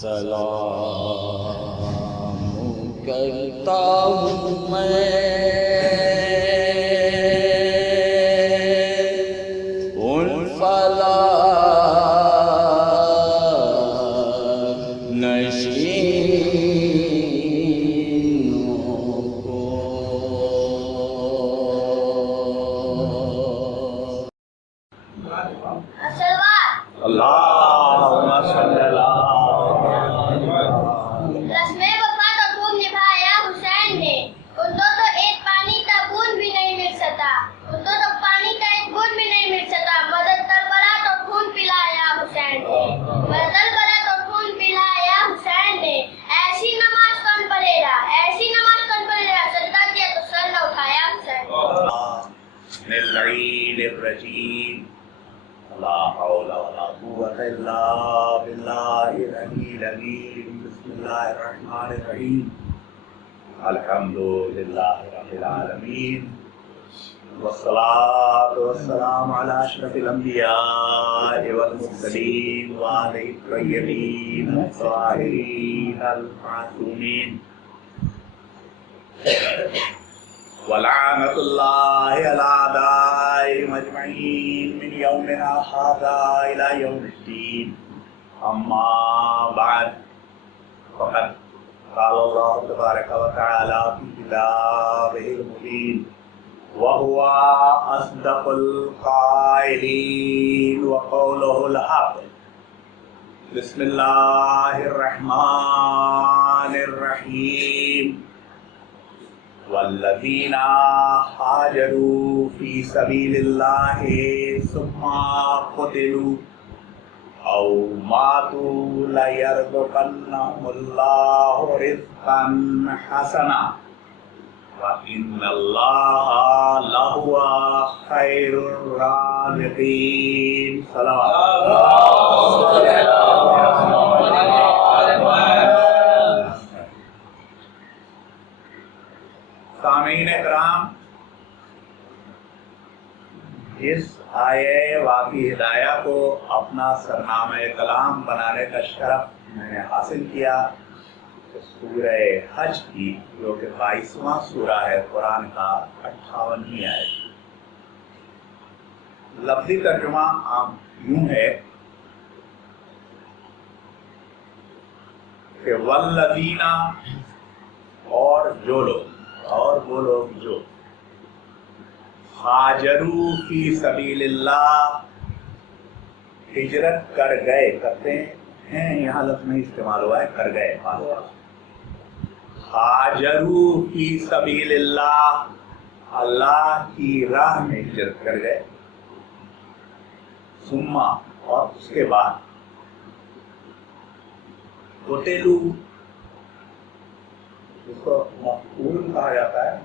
سلام کرتا ہوں میں ان فلاح نشینوں کو۔ اللہم صلی اللہ رسم وفات اور خوب نبھایا حسین نے، ان کو تو ایک پانی کا بوند بھی نہیں مل سکا، ان کو تو پانی کا ایک بوند بھی نہیں مل سکا، مدد تلبرات اور خون پلایا حسین نے، مدد تلبرات اور خون پلایا حسین نے۔ ایسی نماز کون پڑھے گا، ایسی نماز کون پڑھے گا، سجدہ کیا تو سر نہ اٹھایا حسین نے۔ اللعین الرجیم لا حول ولا قوة الا باللہ العلی العظیم۔ بسم اللہ الرحمن الرحیم۔ الحمد للہ رب العالمین، والصلاة والسلام علی اشرف الانبیاء والمرسلین وعلی الطیبین الطاہرین المعصومین، ولعنۃ اللہ علی اعدائہم اجمعین من یومنا ھذا الی یوم الدین۔ اما بعد، فقد قال اللہ تبارک و تعالی فی کتابہ المبین وهو اصدق القائلین وقولہ الحق۔ بسم اللہ الرحمن الرحیم۔ والذین ہاجروا فی سبیل اللہ ثم قتلوا او ماتوا لیرزقنہم اللہ رزقا حسنا وإن اللہ لہو خیر الرازقین۔ سامعین اکرام، اس آیے واقعی ہدایہ کو اپنا سرنامہ کلام بنانے کا شرف میں نے حاصل کیا۔ سورہ حج کی، جو کہ 22واں سورہ ہے قرآن کا، 58ویں آیت۔ لفظی ترجمہ عام یوں ہے کہ والذین، اور جو لوگ، اور وہ لوگ جو ہاجروا فی سبیل اللہ، ہجرت کر گئے، کرتے ہیں، یہاں لفظ نہیں استعمال ہوا ہے، کر گئے۔ ہاجروا فی سبیل اللہ، اللہ کی راہ میں ہجرت کر گئے۔ ثم، اور اس کے بعد قتلوا، اس کو مفعول کہا جاتا ہے،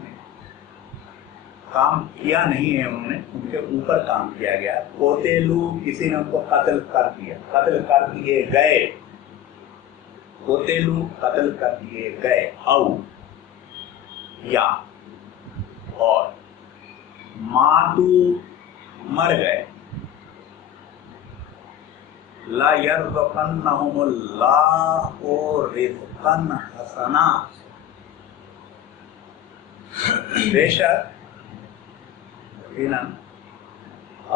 کام کیا نہیں ہے انہوں نے، ان کے اوپر کام کیا گیا۔ قتلوا، کسی نے ان کو قتل کر دیا، قتل کر دیے گئے۔ قتلوا، قتل کر دیے گئے۔ او، یا، اور ماتوا، مر گئے۔ لا یرزقنہم اللہ رزقا حسنا، بے شک یقیناً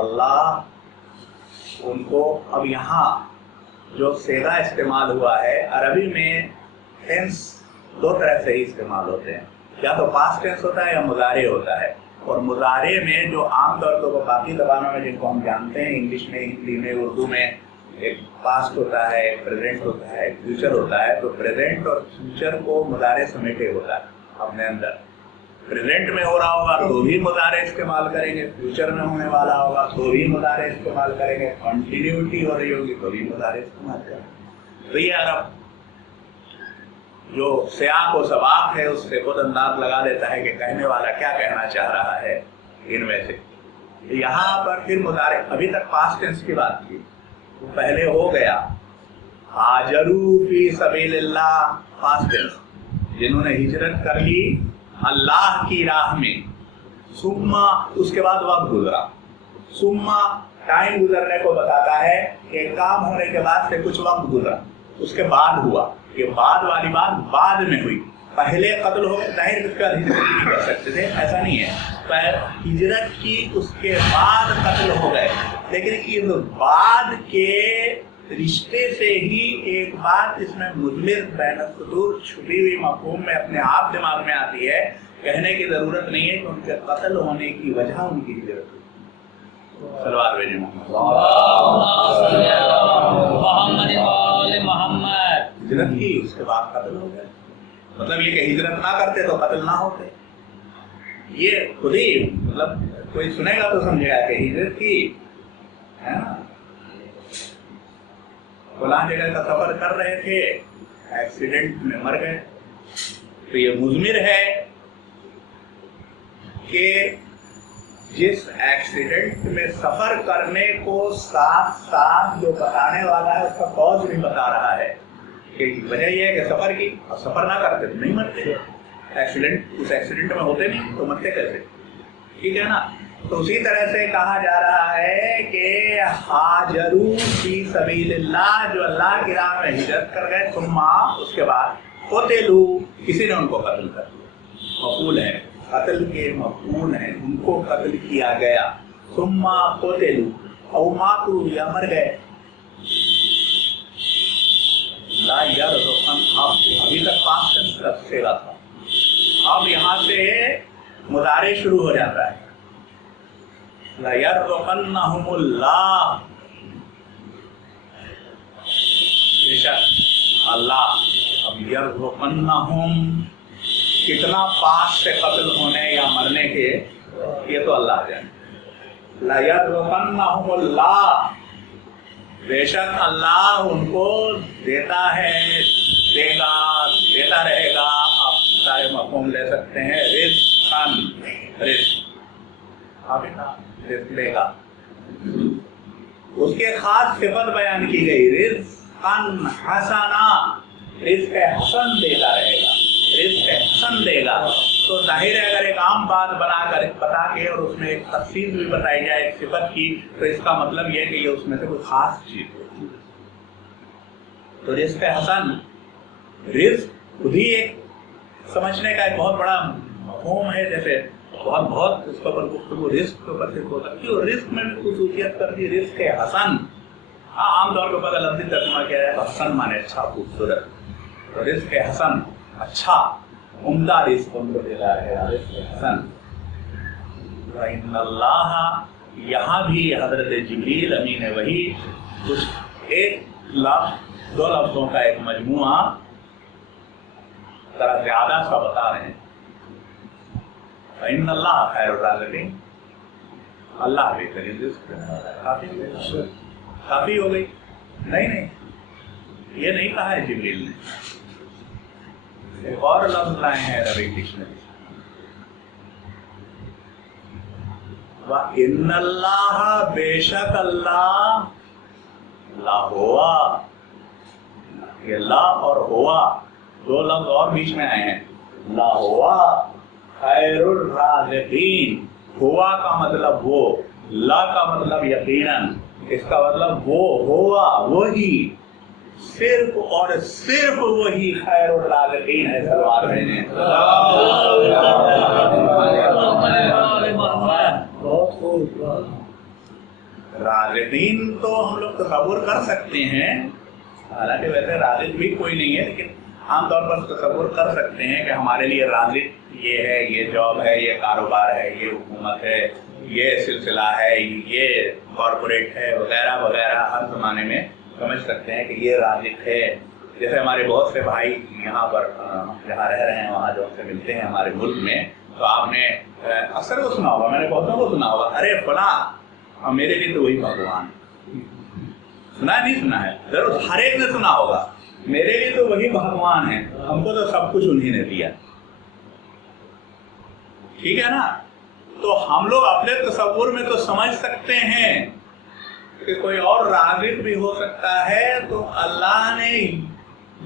اللہ ان کو، اب یہاں جو صیغہ استعمال ہوا ہے عربی میں، ٹینس دو طرح سے ہی استعمال ہوتے ہیں، یا تو پاسٹ ٹینس ہوتا ہے یا مضارع ہوتا ہے۔ اور مضارع میں جو عام طور پر باقی زبانوں میں جن کو ہم جانتے ہیں، انگلش میں، ہندی میں، اردو میں، ایک پاسٹ ہوتا ہے، ایک پریزنٹ ہوتا ہے، ایک فیوچر ہوتا ہے۔ تو پریزنٹ اور فیوچر کو مضارع سمیٹے ہوتا ہے اپنے اندر۔ پریزنٹ میں ہو رہا ہوگا تو بھی مضارع استعمال کریں گے، فیوچر میں ہونے والا ہوگا تو بھی مضارع استعمال کریں گے، کنٹینیوٹی ہو رہی ہوگی تو بھی مضارع استعمال کریں گے۔ تو یہ عرب جو سیاق و سباق ہے اس سے خود انداز لگا دیتا ہے کہ کہنے والا کیا کہنا چاہ رہا ہے ان میں سے۔ یہاں پر پھر مضارع، ابھی تک پاسٹ ٹینس کی بات کی، تو پہلے ہو گیا ہاجروا فی سبیل اللہ، پاسٹ ٹینس، جنہوں نے ہجرت کر لی اللہ کی راہ میں۔ ثم، اس کے بعد وقت گزرا۔ ثم ٹائم گزرنے کو بتاتا ہے کہ کام ہونے کے بعد سے کچھ وقت گزرا، उसके बाद हुआ। ये बाद वाली बात बाद में हुई, पहले कत्ल हो गए, जाहिर उसके बाद हिजरत नहीं कर सकते थे, ऐसा नहीं है। हिजरत की उसके बाद कत्ल हो गए, लेकिन इस बाद के रिश्ते से ही एक बात इसमें मुजमिर बैन सुदूर छुपी हुई मफहूम में अपने आप दिमाग में आती है। कहने की जरूरत नहीं है कि उनके कत्ल होने की वजह उनकी हिजरत हुई। सलवात भेजे मोहम्मद, हिजरत की उसके बाद कत्ल हो गए, मतलब ये कि हिजरत ना करते तो कत्ल ना होते। ये खुद ही मतलब कोई सुनेगा तो समझेगा कि हिजरत की है ना, फलां जगह का सफर कर रहे थे, एक्सीडेंट में मर गए। तो ये मुजमिर है कि जिस एक्सीडेंट में सफर करने को साथ साथ जो बताने वाला है उसका कॉज भी बता रहा है कि वजह यह है कि सफर की, और सफर ना करते तो नहीं मरते, एक्सीडेंट उस एक्सीडेंट में होते नहीं तो मरते कैसे, ठीक है ना। तो उसी तरह से कहा जा रहा है कि हाजरू फी सबीलिल्लाह, जो अल्लाह की राह में हिजरत कर गए, सुम्मा उसके बाद क़ुतिलू, किसी ने उनको कत्ल कर दिया। मफ़ूल है, कत्ल के मफ़ूल है, उनको कत्ल किया गया। सुम्मा क़ुतिलू औ मातू, या मर गए। ला यरज़ुक़न, अभी तक पास्ट टेंस का सेगा था, अब यहाँ से मुदारे शुरू हो जाता है। ला यरज़ुक़न्नहुमुल्लाह, बेशक अल्लाह। अब यरज़ुक़न्नहुम, कितना पास से कत्ल होने या मरने के, ये तो अल्लाह जाने। ला यरज़ुक़न्नहुमुल्लाह, बेशक अल्लाह उनको देता है, देगा, देता रहेगा। आप सारे मफ़हूम ले सकते हैं। रिज़्क़न, रिज़्क़ देगा, उसके खास सिफत बयान की गई। रिज़्क़न हसना, रिज़्क़ हसन देता रहेगा, रिज़्क़ हसन देगा। तो जाहिर है अगर एक आम बात बनाकर बता के और उसमें एक तफसील भी बताई जाए एक सिफत की, तो इसका मतलब यह है कि ये उसमें से कोई खास चीज होती है। तो रिज़्क़ हसन, रिज़्क़ खुद ही एक समझने का एक बहुत बड़ा मफ़हूम है। जैसे बहुत इसके ऊपर गुफ्तगू रिज़्क़ के ऊपर हो सकती है, और रिज़्क़ में भी खुसूसियत कर दी रिज़्क़ हसन। हाँ, आमतौर पर अगर लफ्ज़ी तर्जुमा किया जाए तो हसन माने अच्छा, खूबसूरत। तो रिज़्क़ हसन, अच्छा, उम्दा रिज़्क़ उनको दे रहा है, रिज़्क़ हसन। इन्नल्लाह, यहाँ भी हज़रत जिब्रील अमीन वही कुछ एक लफ्ज़, दो लफ्ज़ों का एक मजमुआ जरा ज्यादा सा बता रहे हैं। इन्नल्लाह खैरुर राज़िक़ीन, अल्लाह बेहतरीन रिज़्क़, काफी हो गई। नहीं, ये नहीं कहा है जिब्रील ने, एक और लफ्ज़ लाए हैं अरबिक डिक्शनरी। व इन्नल्लाह, बेशक अल्लाह, ला हुआ, ये ला और हुआ दो लफ्ज़ और बीच में आए हैं। ला हुआ खैरुर राज़िक़ीन, हुआ का मतलब वो, ला का मतलब यकीनन, इसका मतलब वो हुआ, वही, सिर्फ और सिर्फ वही खैरुर राज़िक़ीन है। सलवात भेजें। राज़िक़ीन तो हम लोग तसव्वुर कर सकते हैं, हालांकि वैसे राज़िक़ भी कोई नहीं है, लेकिन आमतौर पर तसव्वुर कर सकते हैं कि हमारे लिए राज़िक़ ये है, ये जॉब है, ये कारोबार है, ये हुकूमत है, ये सिलसिला है, ये कॉरपोरेट है, वगैरह वगैरह। हर ज़माने में समझ सकते हैं कि ये राज़िक़ है। जैसे हमारे बहुत से भाई यहाँ पर जहाँ रह रहे हैं, वहाँ जो हमसे मिलते हैं हमारे मुल्क में, तो आपने अक्सर को सुना होगा, मैंने बहुतों को सुना होगा, अरे फलां मेरे लिए तो वही भगवान। सुना है, नहीं सुना है? जरूर हर एक ने सुना होगा, मेरे लिए तो वही भगवान है, हमको तो सब कुछ उन्हीं ने दिया। ठीक है ना। तो हम लोग अपने तसव्वुर में तो समझ सकते हैं कि कोई और राज़िक़ भी हो सकता है। तो अल्लाह ने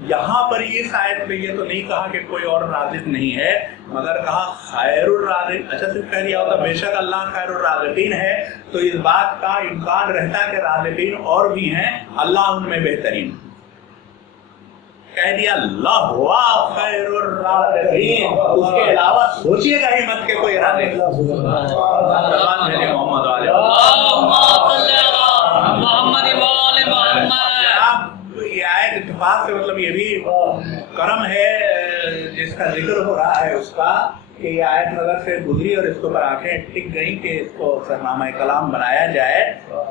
यहाँ पर इस आयत में ये तो नहीं कहा कि कोई और राज़िक़ नहीं है, मगर कहा खैरुर राज़िक़। अच्छा, सिर्फ कह दिया होता बेशक अल्लाह खैरुर राज़िक़ीन है, तो इस बात का इम्कान रहता है कि राज़िक़ीन और भी हैं, अल्लाह उनमें बेहतरीन। कह दिया लहुआ खैरुर राज़िकीन, उसके अलावा सोचिएगा ही मत के कोई इरादे। सलाम भेजे मोहम्मद वाले ये आयत इत्तेफाक से मतलब ये भी करम है जिसका जिक्र हो रहा है उसका कि ये आयत नजर से गुजरी और इसके ऊपर आंखें टिक गई कि इसको सरनामा कलाम बनाया जाए।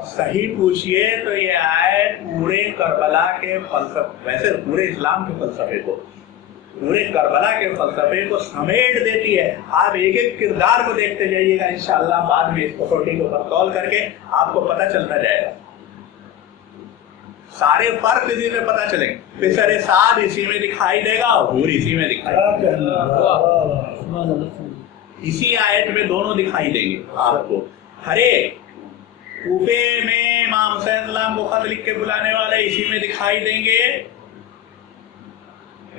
सही पूछिए तो ये आयत पूरे करबला के फलसफे, वैसे पूरे इस्लाम के फलसफे को, पूरे करबला के फलसफे को समेट देती है। आप एक एक किरदार को देखते जाइएगा, इंशाअल्लाह बाद में इस कसौटी को तौल करके आपको पता चलता जाएगा, सारे फर्क इसी में पता चलेंगे। फिसर साद इसी में दिखाई देगा, हूर इसी में दिखाई देगा, इसी आयत में दोनों दिखाई देंगे आपको। हरे कूफे में इमाम हुसैन सलाम को खत लिख के बुलाने वाले इसी में दिखाई देंगे,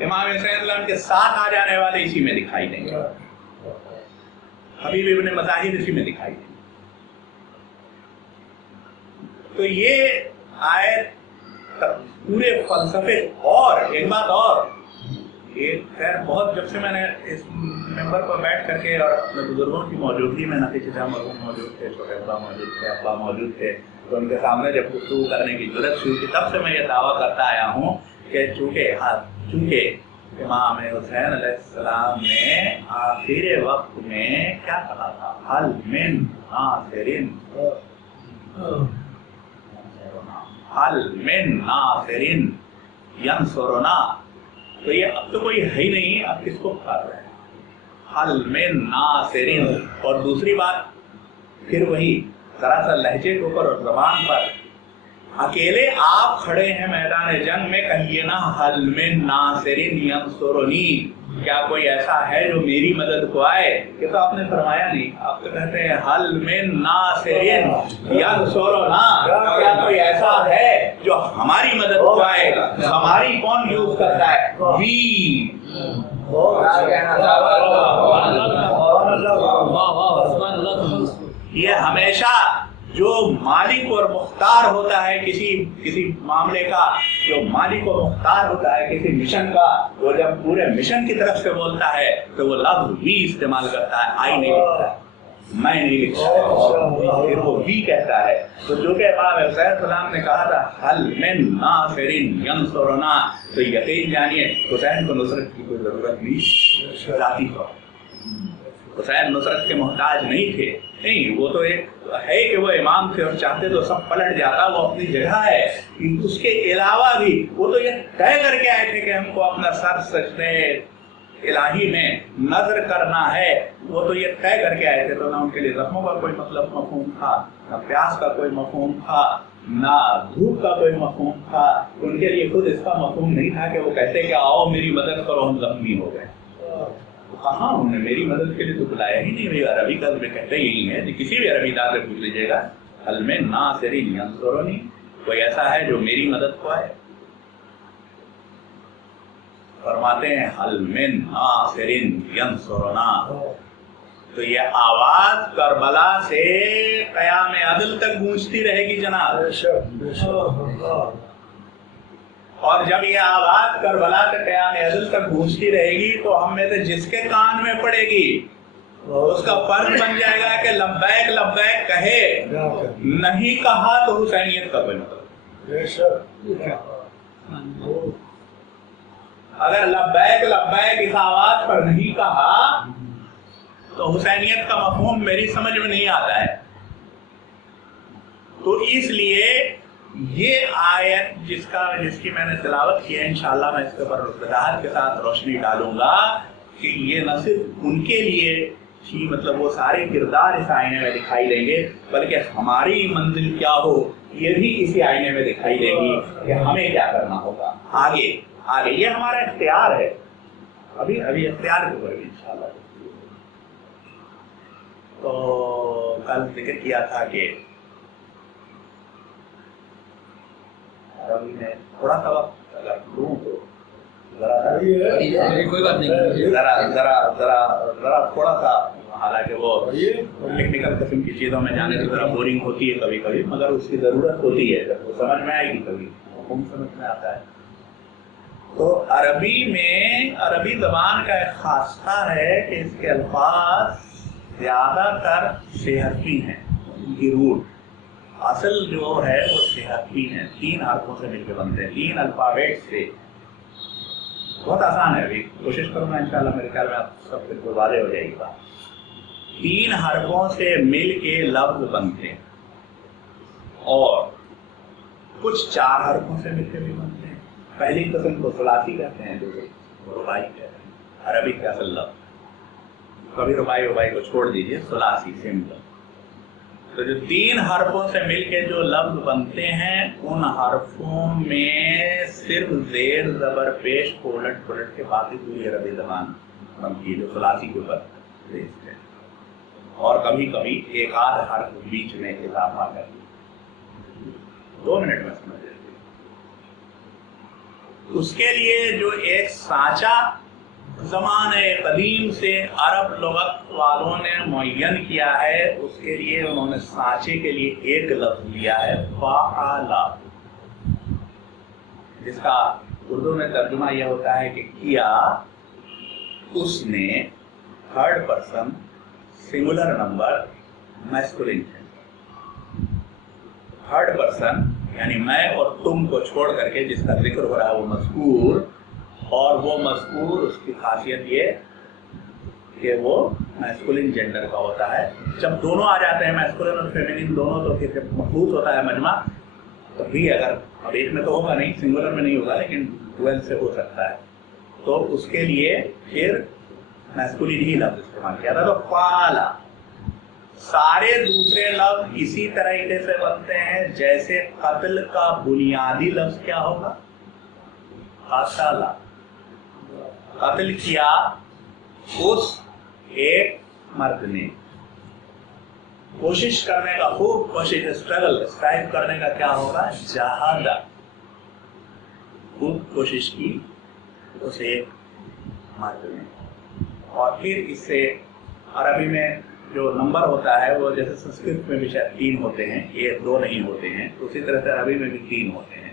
इमाम हुसैन सलाम के साथ आ जाने वाले इसी में दिखाई देंगे, हबीब इब्न मज़ाहिर इसी में दिखाई देंगे। तो ये आयत पूरे फलसफे। और एक बात और, ये खैर बहुत जब से मैंने इस मेंबर पर बैठ करके और अपने बुजुर्गों की मौजूदगी में, नफी चिजा मरहूम मौजूद थे, छोटे अब्बा मौजूद थे, अब्बा मौजूद थे, तो उनके सामने जब गुफ्तगू करने की जरूरत शुरू की तब से मैं ये दावा करता आया हूँ कि चूंकि इमाम हुसैन अलैहिस्सलाम ने आखिर वक्त में क्या कहा था, हल मिन नासिरिन, हल मिन नासिरिन यंसुरुना, तो ये अब तो कोई है ही नहीं, अब किसको कर रहे हैं, हल मिन नासिरिन। और दूसरी बात फिर वही जरा सा लहजे के ऊपर और ज़बान पर, अकेले आप खड़े हैं मैदान जंग में, कहिए ना हल मिन नासिरिन यंसुरुनी, क्या कोई ऐसा है जो मेरी मदद को आए? ये तो आपने फरमाया नहीं, आप तो कहते हैं हल मिन नासिरिन यंसुरुना, क्या कोई ऐसा है जो हमारी मदद को आए? हमारी कौन यूज करता है? वी। ये हमेशा जो मालिक और मुख्तार होता है किसी मामले का, जो मालिक और मुख्तार होता है किसी मिशन का, वो जब पूरे मिशन की तरफ से बोलता है तो वो लफ्ज वी इस्तेमाल करता है, आई नहीं लिखता है, मैं नहीं लिखता है, फिर वो वी कहता है। तो जो कि इमाम हुसैन सलाम ने कहा था हल मिन नासिरिन यंसुरुना, तो यकीन जानिए हुसैन को नुसरत की कोई जरूरत नहीं, जाती हो हुसैन नुसरत के मोहताज नहीं थे, नहीं, वो तो एक है कि वो इमाम थे और चाहते तो सब पलट जाता, वो अपनी जगह है। उसके अलावा भी वो तो ये तय करके आए थे कि हमको अपना सर सजदे इलाही में नजर करना है, वो तो ये तय करके आए थे। तो ना उनके लिए जख्मों का कोई मतलब मफहूम था, ना प्यास का कोई मफहूम था, ना धूप का कोई मफहूम था। उनके लिए खुद इसका मफहूम नहीं था कि वो कहते कि आओ मेरी मदद करो, हम जख्मी हो गए। कहाँ उन्होंने मेरी मदद के लिए तो बुलाया ही नहीं। अरबी का में कहते यही है, किसी भी अरबी दाद से पूछ लीजिएगा, हल मिन नासिरिन यंसुरुनी, कोई ऐसा है जो मेरी मदद को आए? फरमाते हैं हल मिन नासिरिन यंसुरुना। तो ये आवाज करबला से क़याम अदल तक गूंजती रहेगी जनाब। और जब ये आवाज करबला के क़याम अदल तक गूंजती रहेगी तो हम में से जिसके कान में पड़ेगी उसका फर्ज बन जाएगा कि लब्बैक लब्बैक कहे, नहीं कहा तो हुसैनियत का कोई मतलब। अगर लब्बैक लब्बैक इस आवाज पर नहीं कहा तो हुसैनियत का मफहूम मेरी समझ में नहीं आता है। तो इसलिए ये आयत जिसकी मैंने तिलावत की है, इंशाअल्लाह मैं इसके ऊपर वजाहत के साथ रोशनी डालूंगा कि ये न सिर्फ उनके लिए ही, मतलब वो सारे किरदार इस आईने में दिखाई देंगे, बल्कि हमारी मंजिल क्या हो ये भी इसी आईने में दिखाई देगी कि हमें क्या करना होगा आगे। ये हमारा इख्तियार है, अभी इख्तियार के ऊपर भी इंशाअल्लाह। तो कल जिक्र किया था कि में थोड़ा सा वक्त अगर लूं तो कोई बात नहीं, जरा थोड़ा सा, हालांकि वो टेक्निकल किस्म की चीजों में जाने की जरा बोरिंग होती है कभी कभी, मगर उसकी जरूरत होती है, जब वो समझ में आएगी कभी समझ में आता है। تو عربی زبان کا ایک خاصہ ہے کہ اس کے الفاظ زیادہ تر صحتفی ہیں، ان کی روٹ اصل جو ہے وہ صحتفی ہیں، 3 حرفوں سے مل کے بنتے ہیں، 3 الفابیٹ سے. بہت آسان ہے، ابھی کوشش کروں گا انشاءاللہ، میرے خیال میں آپ سب سے واضح ہو جائے گی بات. 3 حرفوں سے مل کے لفظ بنتے ہیں اور کچھ 4 حرفوں سے مل کے بھی بنتے ہیں. پہلی قسم کو ثلاثی کہتے ہیں، جو رباعی کہتے ہیں، عربی کا اصل لفظ. کبھی رباعی کو چھوڑ دیجیے، ثلاثی سمپل. تو جو 3 حرفوں سے مل کے جو لفظ بنتے ہیں ان حرفوں میں صرف زیر زبر پیش کو الٹ پلٹ کے باقی پوری عربی زبان بنتی ہے جو ثلاثی کے اوپر بیسڈ ہے. اور کبھی کبھی ایک آدھ حرف بیچ میں اضافہ کر دیا. 2 منٹ میں سمجھ لیتے. اس کے لیے جو ایک سانچہ زمانہ قدیم سے عرب لغت والوں نے معین کیا ہے، اس کے لیے انہوں نے سانچے کے لیے ایک لفظ لیا ہے فعلا، جس کا اردو میں ترجمہ یہ ہوتا ہے کہ کیا اس نے، 3rd person singular number masculine ہے. 3rd پرسن یعنی میں اور تم کو چھوڑ کر کے جس کا ذکر ہو رہا ہے وہ مذکور، اور وہ مذکور اس کی خاصیت یہ کہ وہ میسکولن جینڈر کا ہوتا ہے. جب دونوں آ جاتے ہیں میسکولن اور فیمینن دونوں، تو پھر جب مخلوط ہوتا ہے مجمع، تو بھی اگر اب ایک میں تو ہوگا نہیں، سنگولر میں نہیں ہوگا لیکن ڈویل سے ہو سکتا ہے، تو اس کے لیے پھر میسکولن ہی لفظ استعمال کیا تھا. تو فعلا. سارے دوسرے لفظ اسی طریقے سے بنتے ہیں جیسے قتل کا بنیادی لفظ کیا ہوگا، قتل. قتل کیا اس ایک مرد نے. کوشش کرنے کا، خوب کوشش، اسٹرگل، اسٹرائیو کرنے کا کیا ہوگا، جہاد. خوب کوشش کی اس ایک مرد نے. اور پھر اس سے عربی میں جو نمبر ہوتا ہے وہ جیسے سنسکرت میں بھی شاید 3 ہوتے ہیں، 1 2 نہیں ہوتے ہیں، اسی طرح سے عربی میں بھی 3 ہوتے ہیں.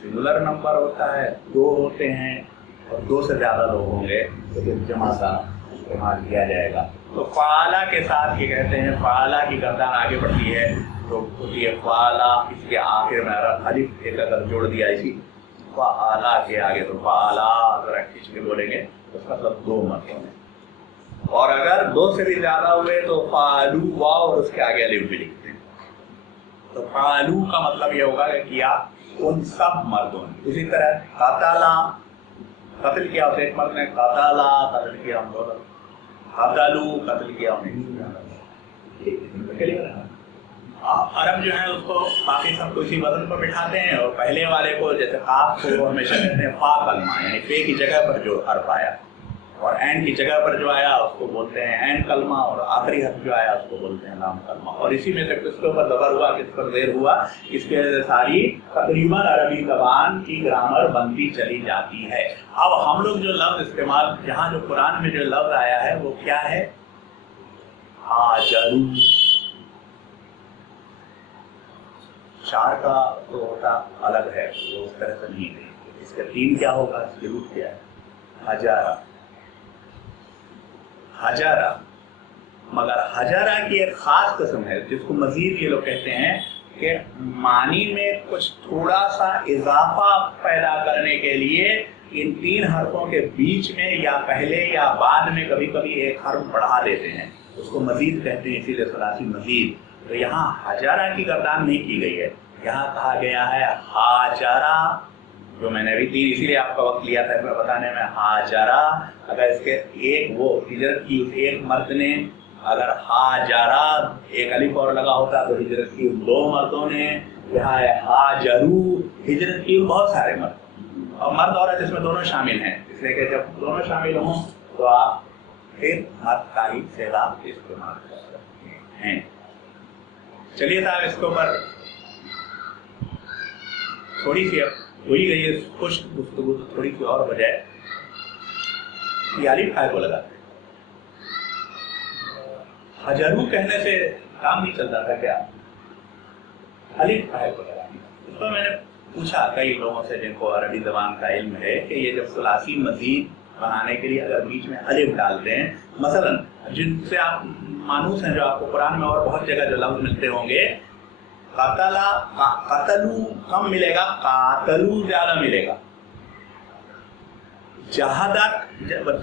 سنگولر نمبر ہوتا ہے 2 ہوتے ہیں، اور 2 سے زیادہ لوگ ہوں گے تو پھر جمع کا استعمال کیا جائے گا. تو فعلا کے ساتھ یہ کہتے ہیں، فعلا کی گردان آگے بڑھتی ہے تو ہوتی ہے فعلا، اس کے آخر میں الف ایک اگر جوڑ دیا اسی فعلا کے آگے تو فعلا ذرا کھینچ کے بولیں گے تو اس کا مطلب 2 مرتبہ ہے. اور اگر 2 سے بھی زیادہ ہوئے تو فعلو واو اور اس کے آگے الف بھی لکھتے ہیں. تو فعلو کا مطلب یہ ہوگا کہ کیا ان سب مردوں نے. اسی طرح قتلا، قتل کیا اسے ایک مرد نے، قتلا قتل کیا ان دونوں، قتلو قتل کیا انہیں. عرب جو ہے اس کو باقی سب کو اسی وزن پر بٹھاتے ہیں، اور پہلے والے کو جیسے خاص کو ہمیشہ کہتے ہیں فا کلمہ، یعنی فے کی جگہ پر جو حرف آیا، اور این کی جگہ پر جو آیا اس کو بولتے ہیں این کلمہ، اور آخری حرف جو آیا اس کو بولتے ہیں لام کلمہ. اور اسی میں سے کس کے اوپر زبر ہوا، کس پر زیر ہوا، اس کے وجہ سے ساری تقریباً عربی زبان کی گرامر بنتی چلی جاتی ہے. اب ہم لوگ جو لفظ استعمال، جہاں جو قرآن میں جو لفظ آیا ہے وہ کیا ہے، ہاجرو. 4 کا تو ہوتا الگ ہے، وہ اس طرح سے نہیں ہے. اس کا 3 کیا ہوگا، اس کی روٹ کیا ہے، ہجارہ. ہجارہ، مگر ہجارہ کی ایک خاص قسم ہے جس کو مزید یہ لوگ کہتے ہیں کہ معنی میں کچھ تھوڑا سا اضافہ پیدا کرنے کے لیے ان 3 حرفوں کے بیچ میں یا پہلے یا بعد میں کبھی کبھی ایک حرف بڑھا دیتے ہیں، اس کو مزید کہتے ہیں، اسی لیے ثلاثی مزید. تو یہاں ہجارہ کی گردان نہیں کی گئی ہے، یہاں کہا گیا ہے ہاجرہ، جو میں نے ابھی 3 اسی لیے آپ کا وقت لیا تھا بتانے میں. ہاجرہ، اگر اس کے ایک وہ ہجرت کی اس ایک مرد نے، اگر ہاجرہ ایک الف اور لگا ہوتا تو ہجرت کی 2 مردوں نے. یہاں ہے ہاجرو، ہجرت کی بہت سارے مرد، اور مرد عورت اس میں دونوں شامل ہیں، اس لیے کہ جب دونوں شامل ہوں تو آپ پھر مرد کا ہی صیغہ استعمال کر سکتے ہیں. چلیے صاحب اس کے اوپر تھوڑی سی اب ہوئی گئی ہے خشک گفتگو، تو تھوڑی سی اور بجائے یہ الف ہائے کو لگاتے ہیں. ہجرو کہنے سے کام نہیں چلتا تھا کیا، الف ہائے کو لگاتے. اس پر میں نے पूछा कई लोगों से जिनको अरबी जबान का इल्म है कि ये जब सुलासी मजीद बनाने के लिए अगर बीच में अलिफ डालते हैं, मसलन जिनसे आप मानूस हैं, जो आपको कुरान में और बहुत जगह जो लफ्ज मिलते होंगे, कतला कतलू कम मिलेगा, कातलू ज्यादा मिलेगा, जहादा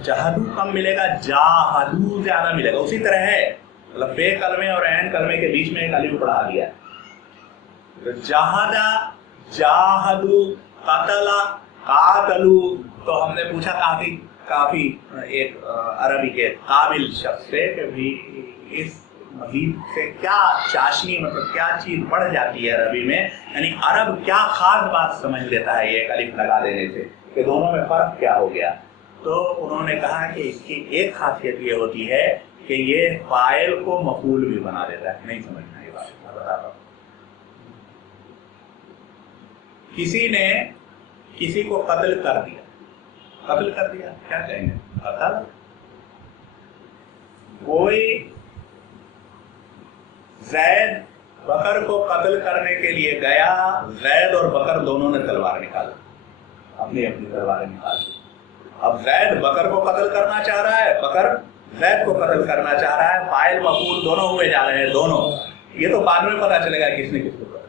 जहादू कम मिलेगा, जाहदू ज्यादा मिलेगा। उसी तरह है, मतलब बे कलमे और ऐन कलमे के बीच में एक अलिफ बढ़ा दिया, तो जहादा जाहदू कतला कातलू। तो हमने पूछा काफी एक अरबी के काबिल शख्स से कि भी इस मजीद से क्या चाशनी, मतलब क्या चीज बढ़ जाती है अरबी में, यानी अरब क्या खास बात समझ लेता है ये अलिफ लगा देने से, कि दोनों में फर्क क्या हो गया। तो उन्होंने कहा कि इसकी एक खासियत ये होती है कि ये फाइल को मफूल भी बना देता है। नहीं समझना ये बात, मैं बता रहा हूं। किसी ने किसी को कत्ल कर दिया, क्या कहेंगे, कत्ल। कोई जैद बकर को कत्ल करने के लिए गया, जैद और बकर दोनों ने तलवार निकाली, अपनी अपनी तलवारें निकाली। अब जैद बकर को कत्ल करना चाह रहा है, बकर जैद को कत्ल करना चाह रहा है, फाइल मफूल दोनों हुए जा रहे हैं, दोनों। ये तो बाद में पता चलेगा किसने किसको कत्ल।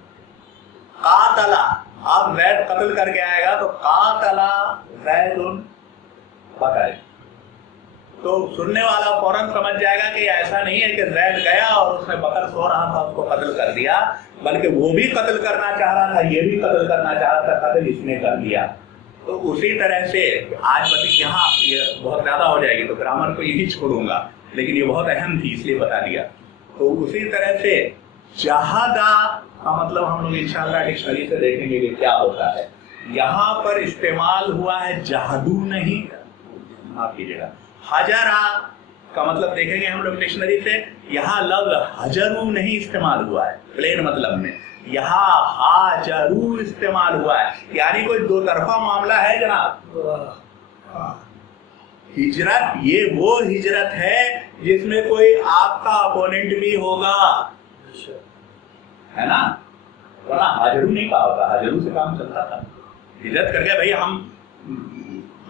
कातला, अब जैद कत्ल करके आएगा तो कातला जैदुन बकर, तो सुनने वाला फौरन समझ जाएगा कि ऐसा नहीं है कि जैद गया और उसने बकर सो रहा था उसको कत्ल कर दिया, बल्कि वो भी कत्ल करना चाह रहा था, ये भी कत्ल करना चाह रहा था, कत्ल इसने कर दिया। तो उसी तरह से आज बल्कि यहाँ ये बहुत ज्यादा हो जाएगी तो ग्रामर को यही छोड़ूंगा, लेकिन ये बहुत अहम थी इसलिए बता दिया। तो उसी तरह से जहादा का मतलब हम लोग इंशाअल्लाह डिक्शनरी से देखेंगे कि क्या होता है। यहाँ पर इस्तेमाल हुआ है जहादू नहीं, माफ कीजिएगा, हजरा का मतलब देखेंगे हम लोग डिक्शनरी से, यहाँ लफ्ज हजरू नहीं इस्तेमाल हुआ है प्लेन मतलब में, यहाँ हाजरू इस्तेमाल हुआ है, यानी कोई दो तरफा मामला है जनाब। हिजरत ये वो हिजरत है जिसमें कोई आपका अपोनेंट भी होगा, है ना, वरना हाजरू नहीं कहा होता, हाजरू से काम चलता था। हिजरत करके भाई हम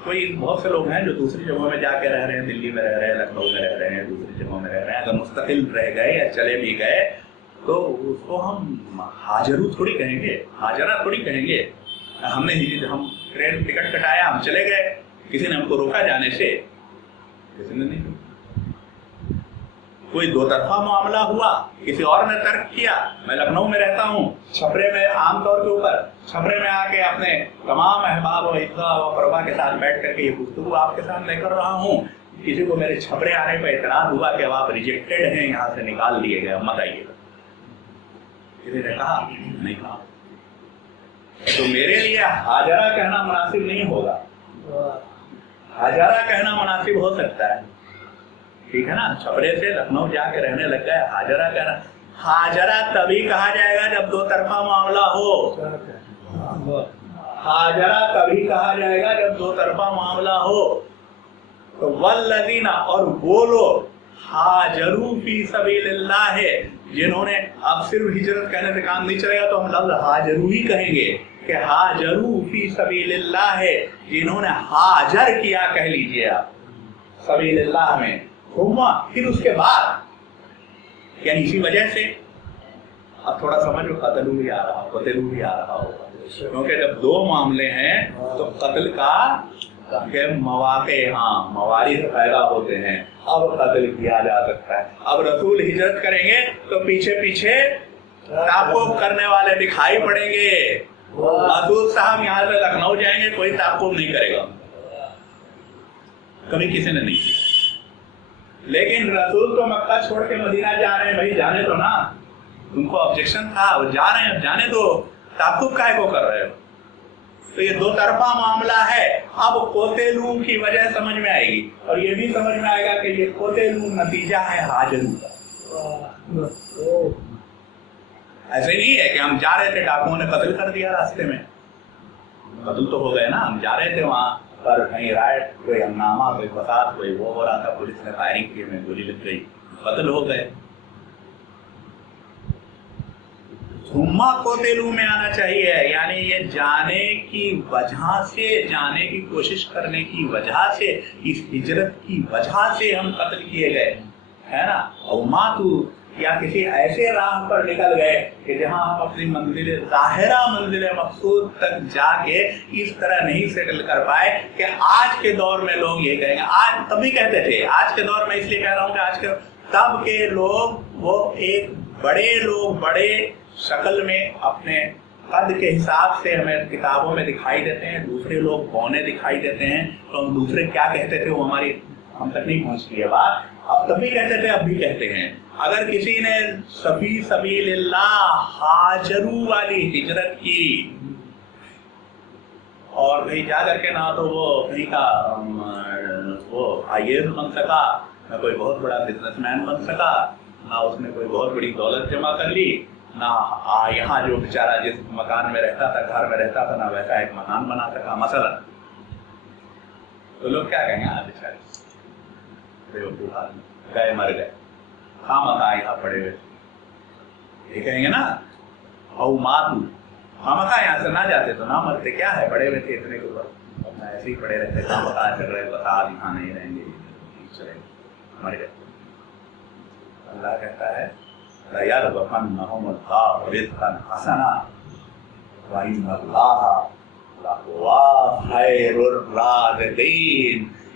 कोई बहुत से लोग हैं जो दूसरी जगहों में जाके रह रहे हैं, दिल्ली में रह रहे हैं, लखनऊ में रह रहे हैं, दूसरी जगहों में रह रहे हैं, अगर मुस्तकिल रह गए या चले भी गए तो उसको हम हाजरू थोड़ी कहेंगे, हाजरा थोड़ी कहेंगे। हम ट्रेन टिकट कटाया, हम चले गए, किसी ने हमको रोका जाने से, किसी ने नहीं। कोई दो तरफा मामला हुआ, किसी और ने तर्क किया, मैं लखनऊ में रहता हूँ, छपरे में आमतौर के ऊपर छपरे में आके अपने तमाम अहबाब और इज्जा और परवा के साथ बैठ करके ये गुफ्तगू आपके सामने कर रहा हूँ, किसी को मेरे छपरे आने पर इतराज हुआ कि आप रिजेक्टेड हैं, यहाँ से निकाल दिए गए, मत आइएगा। किसी ने कहा नहीं कहा, तो मेरे लिए हाजरा कहना मुनासिब नहीं होगा, हाजरा कहना मुनासिब हो सकता है, ठीक है ना। छपरे से लखनऊ जाके रहने लग गए, हाजरा कहना, हाजरा तभी कहा जाएगा जब दो तरफा मामला हो, हाजरा तभी कहा जाएगा जब दो तरफा मामला हो। तो वल्लज़ीना, और वो लोग हाजरू फी सबीलिल्लाह है, जिन्होंने, अब सिर्फ हिजरत कहने से काम नहीं चलेगा तो हम लफ्ज़ हाजरू ही कहेंगे कि हाजरू फी सबीलिल्लाह है, जिन्होंने हाजर किया कह लीजिए आप सबीलिल्लाह में, फिर उसके बाद, यानी इसी वजह से अब थोड़ा समझ लो, कतलू भी आ रहा हो, कतलू भी आ रहा हो, क्योंकि जब दो मामले हैं तो कत्ल का मौके, हाँ मवारिस पैदा होते हैं, अब कत्ल किया जा सकता है। अब रसूल हिजरत करेंगे तो पीछे पीछे ताक़ुब करने वाले दिखाई पड़ेंगे। रसूल साहब यहाँ से लखनऊ जाएंगे, कोई ताक़ुब नहीं करेगा, कभी किसी ने नहीं किया। लेकिन रसूल तो मक्का छोड़ के मदीना जा रहे हैं, भाई जाने दो ना, उनको ऑब्जेक्शन था, वो जा रहे हैं, जाने दो, ताक़ुब काहे को कर रहे हो। तो ये दो तरफा मामला है। अब कोतेलू की वजह समझ में आएगी और ये भी समझ में आएगा कि ये कोतेलू नतीजा है हाजरू का। ऐसे नहीं है कि हम जा रहे थे, डाकुओं ने कत्ल कर दिया रास्ते में, कत्ल तो हो गए ना, हम जा रहे थे वहां पर, कहीं राइट, कोई हंगामा, कोई फसाद, कोई वो हो रहा था, पुलिस ने फायरिंग की, में गोली लग गई, कत्ल हो गए। थुम्मा को तेलू में आना चाहिए, यानी ये जाने की वजह से, जाने की कोशिश करने की वजह से, इस हिजरत की वजह से हम कत्ल किए गए, है ना। और मातू, या किसी ऐसे राह पर निकल गए कि जहां हम अपनी मंजिल ज़ाहिरा, मंजिल मकसूद तक जाके इस तरह नहीं सेटल कर पाए कि आज के दौर में लोग ये कहेंगे। आज तभी कहते थे, आज के दौर में इसलिए कह रहा हूँ कि आज के तब के लोग वो एक बड़े लोग, बड़े शक्ल में अपने कद के हिसाब से हमें किताबों में दिखाई देते हैं, दूसरे लोग बौने दिखाई देते हैं, तो हम दूसरे क्या कहते थे वो हमारी हम तक नहीं पहुंचती है बात। अब तभी कहते थे, अब भी कहते हैं। अगर किसी ने सफी सबीलिल्लाह हाजरू वाली हिजरत की और भाई जा करके ना तो वो कहीं का वो IAS बन सका, ना कोई बहुत बड़ा बिजनेसमैन बन सका, ना उसने कोई बहुत बड़ी दौलत जमा कर ली, ना यहाँ जो बेचारा जिस मकान में रहता था, घर में रहता था, ना वैसा एक मकान बना सका मसलन, तो लोग क्या कहेंगे, बेचारे गए मर गए, खामखा यहाँ पड़े हुए, ये कहेंगे ना। और मातू, खामखा यहाँ से ना जाते तो ना मरते, क्या है पड़े हुए थे इतने के ऊपर, ऐसे ही पड़े रहते, खामखा चल रहे, बता यहाँ नहीं रहेंगे, मर गए। अल्लाह कहता है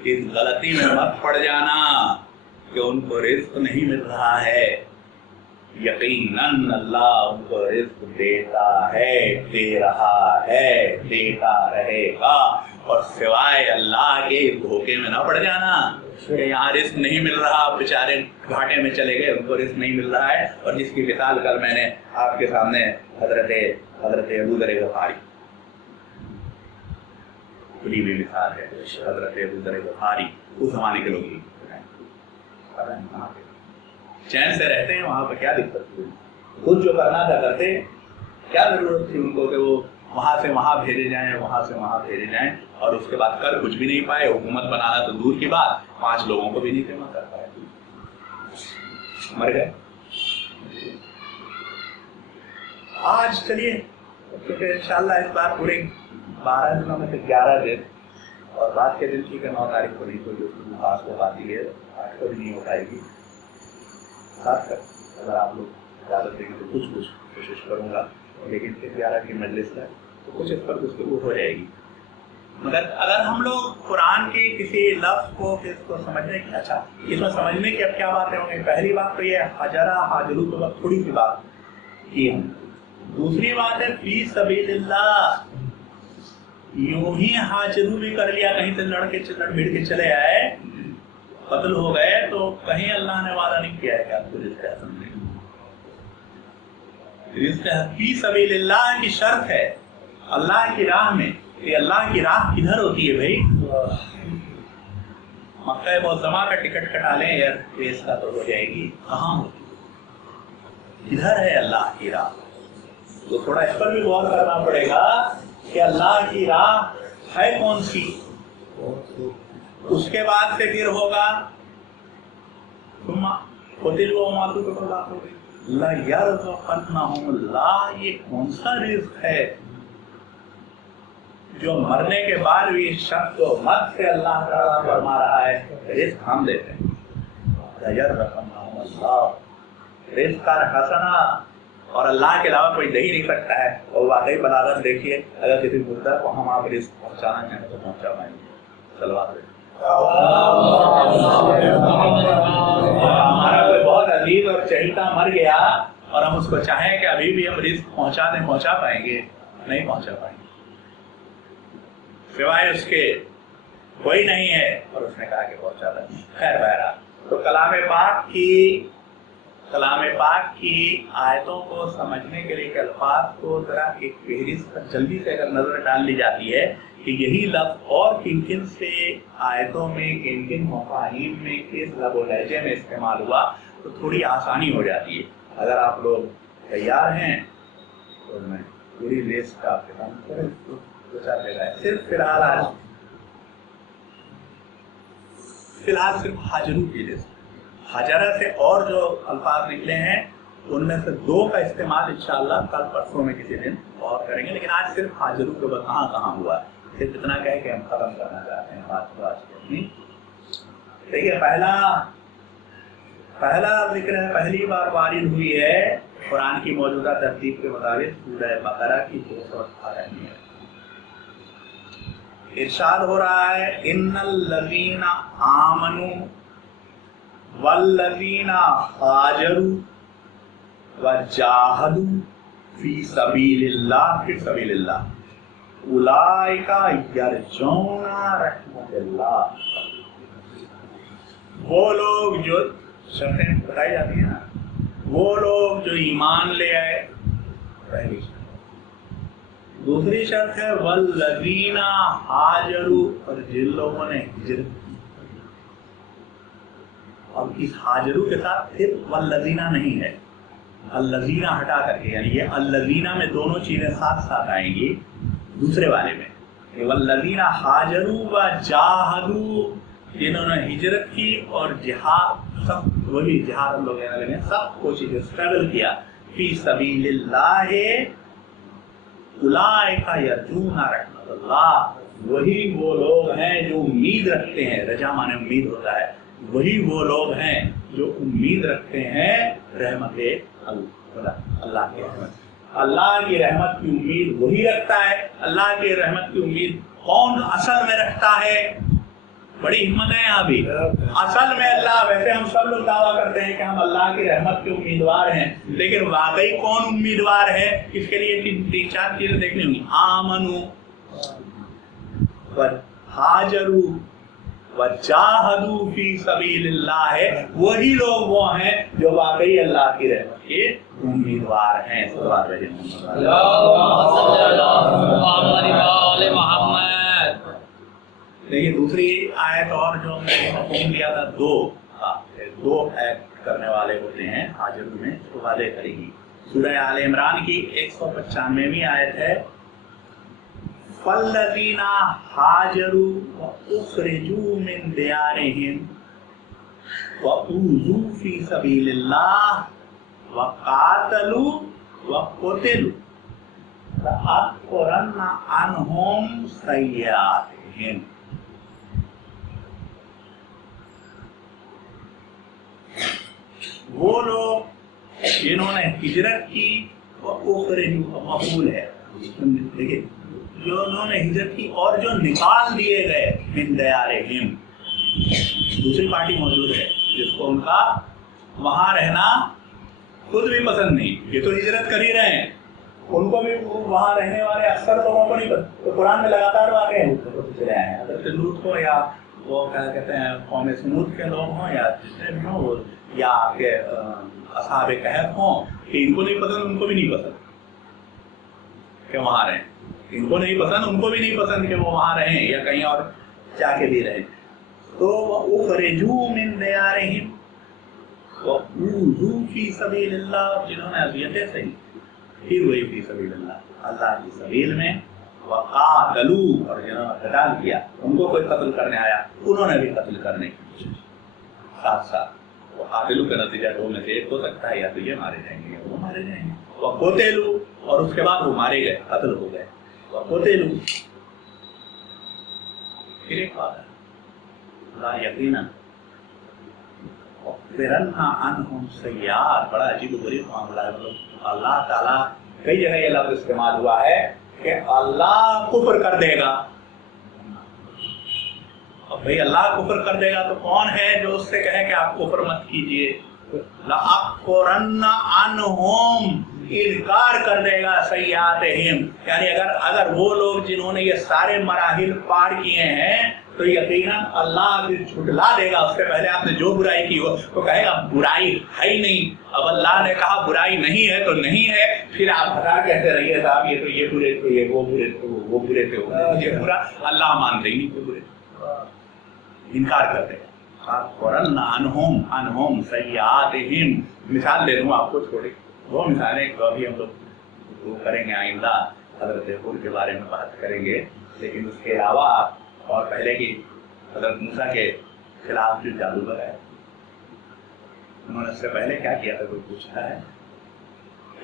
इस गलती में मत पड़ जाना कि उनको रिस्क नहीं मिल रहा है। यकीनन अल्लाह उनको रिस्क देता है, दे रहा है, देता रहेगा। और सिवाय अल्लाह के धोखे में ना पड़ जाना कि यहाँ रिस्क नहीं मिल रहा, बेचारे घाटे में चले गए, उनको रिस्क नहीं मिल रहा है। और जिसकी मिसाल कल मैंने आपके सामने हजरत अबू ज़र ग़िफ़ारी, खुली हुई मिसाल है, हजरत अबू ज़र ग़िफ़ारी उस जमाने के लोग चैन से रहते हैं, वहां पर क्या दिक्कत थी, खुद जो करना था करते, क्या जरूरत थी उनको कि वो वहां से वहां भेजे जाएं, वहां से वहां भेजे जाएं, और उसके बाद कर कुछ भी नहीं पाए। हुकूमत बनाना तो दूर की बात, 5 लोगों को भी नहीं जमा कर पाए, मर गए। आज चलिए, क्योंकि इंशाल्लाह इस बार पूरे 12 दिनों में से 11 दिन, और बाद के दिन ठीक है 9 तारीख को नहीं, कोई खास हो पाती है, 8 को भी नहीं हो पाएगी। साथ कर अगर आप लोग इजाज़त देंगे तो कुछ कोशिश करूँगा, लेकिन फिर 11 की मजलिस है तो कुछ इस पर गुफ्तगू हो जाएगी। मगर अगर हम लोग कुरान के किसी लफ्ज़ को इसको समझने की, अच्छा इसमें समझने की अब क्या बातें होंगी। पहली बात तो ये हजरा हाजरू तो थोड़ी सी बात की हम। दूसरी बात है फी सबीलिल्लाह, यूं ही हाजरू भी कर लिया, कहीं से लड़ भिड़ के चले आए, कत्ल हो गए, तो कहीं अल्लाह ने वादा नहीं किया है कि आपको रिज़्क़ है समझे। रिज़्क़ फी सबीलिल्लाह की शर्त है अल्लाह की राह में। कि अल्लाह की राह किधर होती है भाई? मक्का मुअज़्ज़मा का टिकट कटा लें एयर बेस का तो हो जाएगी, कहाँ होती है? किधर है अल्लाह की राह? तो थोड़ा इस पर भी गौर करना पड़ेगा कि अल्लाह की राह है कौन सी। उसके बाद से फिर होगा ये कौन सा रिज़्क़ है जो मरने के बाद भी इस शख्स को मत से अल्लाह ताला फरमा रहा है रिज़्क़ हम देते हैं। रिज़्क़ का हसना, और अल्लाह के अलावा कोई दे ही नहीं सकता है। और वाकई बलागत देखिए, अगर किसी मुद्दा को हम आप रिज़्क़ पहुँचाना चाहें तो पहुँचा पाएंगे। सलवात हमारा कोई बहुत अजीज और चहेता मर गया और हम उसको चाहें कि अभी भी हम रिज़्क़ पहुँचा दें, पहुँचा पाएंगे? नहीं पहुँचा पाएंगे। सिवाय उसके कोई नहीं है, और उसने कहा कि पहुँचा दें। खैर बहरहाल, तो कलाम पाक की आयतों को समझने के लिए अल्फाज को जरा एक फहरिस्त जल्दी से अगर नजर डाल ली जाती है कि यही लफ्ज़ और किन किन से आयतों में, किन किन मफ़ाहीम में, किस लब व लहजे में इस्तेमाल हुआ, तो थोड़ी आसानी हो जाती है। अगर आप लोग तैयार हैं तो मैं पूरी लिस्ट का आपके सामने सिर्फ फिलहाल सिर्फ हाजरू की लिस्ट। हजरा से और जो अल्फाज निकले हैं ان میں سے 2 کا استعمال انشاءاللہ کل پرسوں میں کسی دن اور کریں گے، لیکن آج صرف حاجرو کے بعد کہاں ہوا ہے صرف اتنا کہہ کے ہم ختم کرنا چاہتے ہیں بات کو آج کی. دیکھیے پہلا ذکر ہے، پہلی بار وارد ہوئی ہے قرآن کی موجودہ ترتیب کے مطابق سورہ بقرہ کی 218 میں. ارشاد ہو رہا ہے ان الذین آمنوا والذین ہاجروا وجاہدوا فی سبیل اللہ اولئک یرجون رحمت اللہ. وہ لوگ جو شرطیں بتائی جاتی ہیں نا، وہ لوگ جو ایمان لے آئے، پہلی شرط. دوسری شرط ہے والذین ہاجروا، اور جن لوگوں نے ہجرت کی. اب اس ہاجروا کے ساتھ پھر والذین نہیں ہے، الذین ہٹا کر کے، یعنی یہ الذین میں دونوں چیزیں ساتھ ساتھ آئیں گی دوسرے والے میں. والذین ہاجروا وجاہدوا، جنہوں نے ہجرت کی اور جہاد، سب وہی جہاد ہم لوگ سب کوشش اسٹرگل کیا، فی سبیل اللہ اولئک یرجون رحمت اللہ. وہی وہ لوگ ہیں جو امید رکھتے ہیں، رجا مانے امید ہوتا ہے، وہی وہ لوگ ہیں جو امید رکھتے ہیں رحمت اللہ کی رحمت. اللہ کی رحمت کی امید وہی رکھتا ہے. اللہ کی رحمت کی امید کون اصل میں رکھتا ہے؟ بڑی ہمت ہے یہاں بھی. اصل میں اللہ، ویسے ہم سب لوگ دعویٰ کرتے ہیں کہ ہم اللہ کی رحمت کے امیدوار ہیں، لیکن واقعی کون امیدوار ہے؟ اس کے لیے 3-4 چیزیں دیکھنی ہوں گی. آمنوا وہاجروا وجاہدوا فی سبیل اللہ، وہی لوگ وہ ہیں جو واقعی اللہ کی رحمت کے امیدوار ہیں. دیکھیے دوسری آیت اور جو میں نے حکم دیا تھا، 2 ایڈ کرنے والے ہوتے ہیں ہاجروا میں، تو واضح کرے گی. سورہ آل عمران کی 195ویں آیت ہے فَالَّذِينَ هَاجَرُوا وَأُخْرِجُوا مِن دِيَارِهِمْ وَأُوذُوا فِي سَبِيلِ اللَّهِ وَقَاتَلُوا وَقُتِلُوا لَأَكْفِرَنَّ عَنْهُمْ سَيِّئَاتِهِمْ. وہ لوگ جنہوں نے ہجرت کی، وَأُخْرِجُوا مفعول ہے، دیکھیں جو انہوں نے ہجرت کی اور جو نکال دیے گئے من دیارہم. دوسری پارٹی موجود ہے جس کو ان کا وہاں رہنا خود بھی پسند نہیں، یہ تو ہجرت کر ہی رہے ہیں، ان کو بھی وہاں رہنے والے اکثر لوگوں کو نہیں پسند. تو قرآن میں لگاتار واقع ہیں چلے آئے ہیں، حضرت لوط کو یا وہ کیا کہتے ہیں قوم سمود کے لوگ ہوں یا جتنے بھی ہوں، یا آپ کے اصحاب کہف ہوں، کہ ان کو نہیں پسند ان کو بھی نہیں پسند کہ وہاں رہیں، ان کو نہیں پسند ان کو بھی نہیں پسند کہ وہ وہاں رہیں یا کہیں اور جا کے بھی رہیں. تو اخرجوا من دیارہم وَأُوذُوا فِي سَبِيلِ اللَّهِ، جنہوں نے اذیتیں سہی پھر وہی فی سبیل اللہ کی سبیل میں. وَقَاتَلُوا، اور جنہوں نے قتال کیا، ان کو کوئی قتل کرنے آیا انہوں نے بھی قتل کرنے کی کوشش. ساتھ ساتھ وَقَاتَلُوا کا نتیجہ 2 میں سے ایک ہو سکتا ہے، یا تو یہ مارے جائیں گے یا وہ مارے جائیں گے. وَقُتِلُوا، اور اس کے بعد وہ مارے گئے، قتل ہو گئے. وَقُتِلُوا، پھر ایک بات ہے لا یقینا وَأَكْفِرَنَّ عَنْهُمْ سَيِّئَاتِهِمْ. بڑا عجیب و غریب معاملہ ہے. مطلب اللہ تعالیٰ کئی جگہ یہ لفظ استعمال ہوا ہے کہ اللہ کفر کر دے گا. اور بھئی اللہ کفر کر دے گا تو کون ہے جو اس سے کہے کہ آپ کفر مت کیجئے؟ لَأَكْفِرَنَّ عَنْهُمْ، انکار کر دے گا سیئاتہم، یعنی اگر وہ لوگ جنہوں نے یہ سارے مراحل پار کیے ہیں تو یقیناً اللہ پھر جھٹلا دے گا. اس سے پہلے آپ نے جو برائی کی ہو تو کہے گا برائی ہے ہی نہیں. اب اللہ نے کہا برائی نہیں ہے تو نہیں ہے، پھر آپ ہٹا کہتے رہیے صاحب یہ تو یہ برے تھے، یہ وہ برے تھے، وہ برے تھے، یہ برا. اللہ مانتے ہی نہیں کہ برے، انکار کر دے گا. فَأَكْفِرَنَّ عَنْهُمْ سَيِّئَاتِهِمْ. مثال دے دوں آپ کو چھوڑی، وہ مثالیں جو ابھی ہم لوگ کریں گے آئندہ حضرت حور کے بارے میں بات کریں گے. لیکن اس کے علاوہ اور پہلے کی حضرت موسیٰ کے خلاف جو جادوگر ہے، انہوں نے اس سے پہلے کیا کیا تھا کوئی پوچھتا ہے؟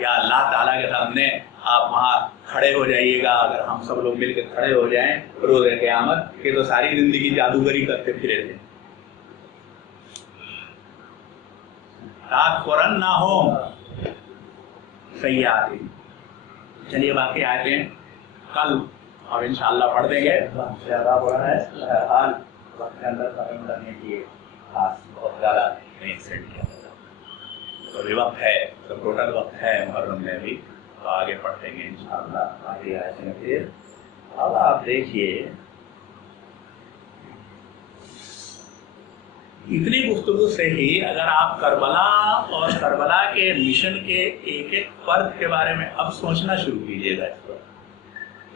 या अल्लाह ताला के सामने आप वहां खड़े हो जाइएगा, अगर हम सब लोग मिलकर खड़े हो जाएं रोज़े क़यामत के, तो सारी जिंदगी जादूगरी करते फिरे थे। ताकफुरन ना हो सय्याती। चलिए बाकी आयतें कल अब इंशाअल्लाह पढ़ देंगे, ज्यादा हो रहा है हाल वक्त के अंदर खत्म करने की खास बहुत ज्यादा नहीं एक्सटेंड किया तो अभी वक्त है, तो टोटल वक्त है मुहर्रम में भी, तो आगे पढ़ देंगे इंशाअल्लाह आगे आयतें। फिर अब आप देखिए इतनी गुफ्तगू से ही अगर आप करबला और करबला के मिशन के एक एक फर्द के बारे में अब सोचना शुरू कीजिएगा, इस पर